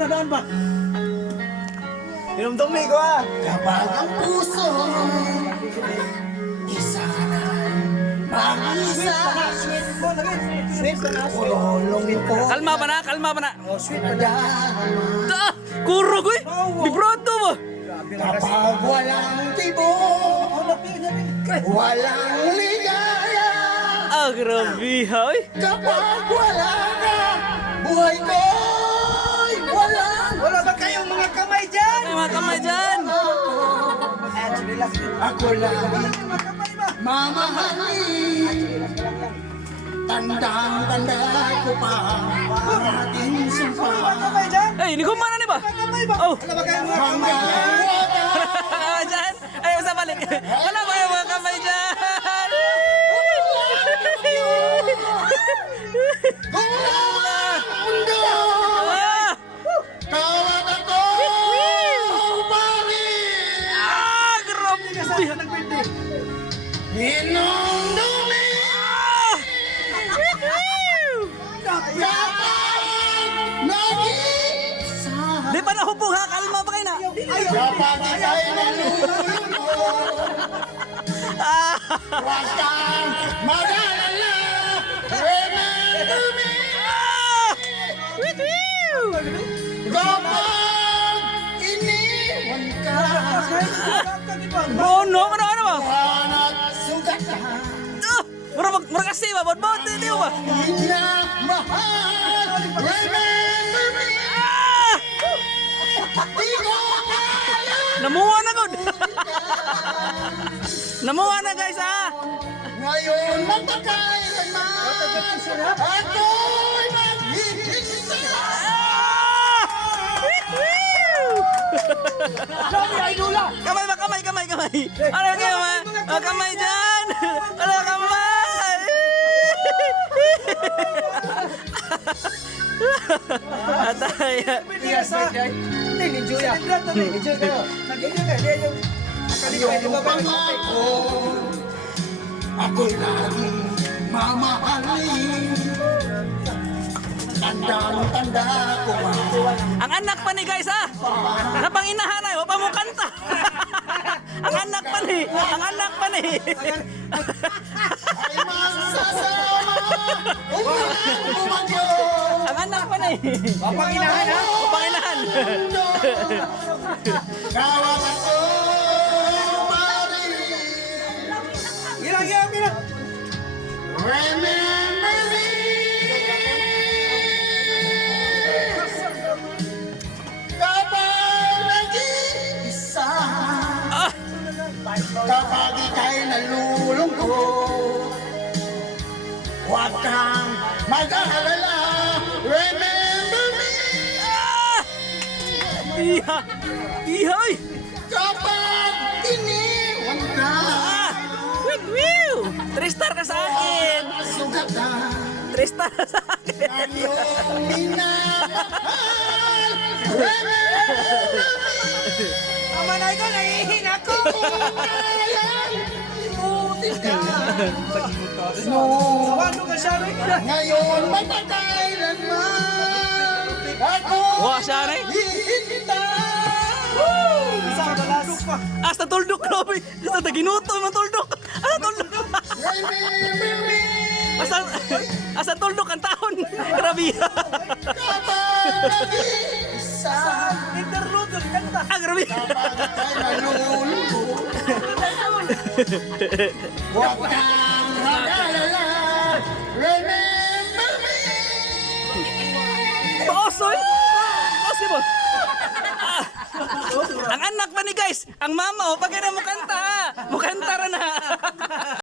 na daan ba? Tinumdumi ko ah. Kapag ang puso isa na mag-isa, Sweet pa na. ulolongin ko Kalma pa na, kalma pa na. Oh, sweet pa na. nadama. Da, kurog eh. Vibrato mo. Kapag walang tibok, walang ligaya, Ah, grabe ha. kapag wala ka, buhay ko'y walang Wala ba kayong mga kamay dyan? Ay, mga kamay dyan. ako lang Mga kamay ba? mamahalin. Tandang-tanda ko pa ang ating Mga sumpah. kamay dyan? Ay, hindi ko mana ni ba? Mga kamay ba? Oh. Wala ba kayong mga kamay dyan? Kamay dyan. Ay, usa balik. Wala ba yung mga kamay dyan? Ah! Tawag ako, pari! Ah, grabe. Saan ka nag-birthday? Inundumi! Kapag nag-isa, Di pa nahubog ha, kalma pa kayo na. kapag ika'y nalulunod, Ah, huwag kang mag-alala. Remember me! Kapag iniwan ka, oh no, ano ba? buwan at sugat ka, Ah, mura kasi ba? Ba't di ba? minamahal. Remember me! Ah! Di ko kaya Namuha na god. Namuha na guys ha. ngayon magpakailanman. Ako'y maghihintay. Ah! Kamay ba, kamay. Ano kayo ma? Oh, kamay dyan. Ano kamay? Atay. Hindi, enjoy ah. Enjoy kayo. Nag-enjoy kayo. Hindi yung... Kalibay, di ba ba? Pangako, ako'y laging mamahalin. Tandang-tanda ko pa. Ang anak pa ni guys ha. Napanginahan ay, wapa mo kanta. Ang anak pa ni. Ay masasama kung walang bumagyo. Ang anak pa ni. Papanginahan ha? Panginahan. Kawat ako, pari. Gila. Remember me. Kapag nag-iisa, Ah, kapag ika'y nalulungkot, huwag kang mag-alala. Remember me. Ihay. Kapag iniwan ka, Ah, woo. 3 star ka sa akin. sugatan. 3 star ka sa akin. Ang iyong minamahal. Remember me. Tama na ito, nahihin ako. Imutin ka. Sawado ka siya rin. Ngayon magpakailanman. Ako Wah, siya na eh. hihintay. Isang balas. Hasta tuldok, grabe. Hasta ginuto yung tuldok. Hasta tuldok. Remember me. Hasta tuldok ang taon. Grabe. Kapag nag-iisa, Interlude, kanta. Ah, grabe. kapag ika'y nalulungkot, huwag kang mag-alala. Remember me. Boosoy. Boss mo. Ah, ang anak pa ni guys. Ang mama, pag mo kanta. Mukanta ra na.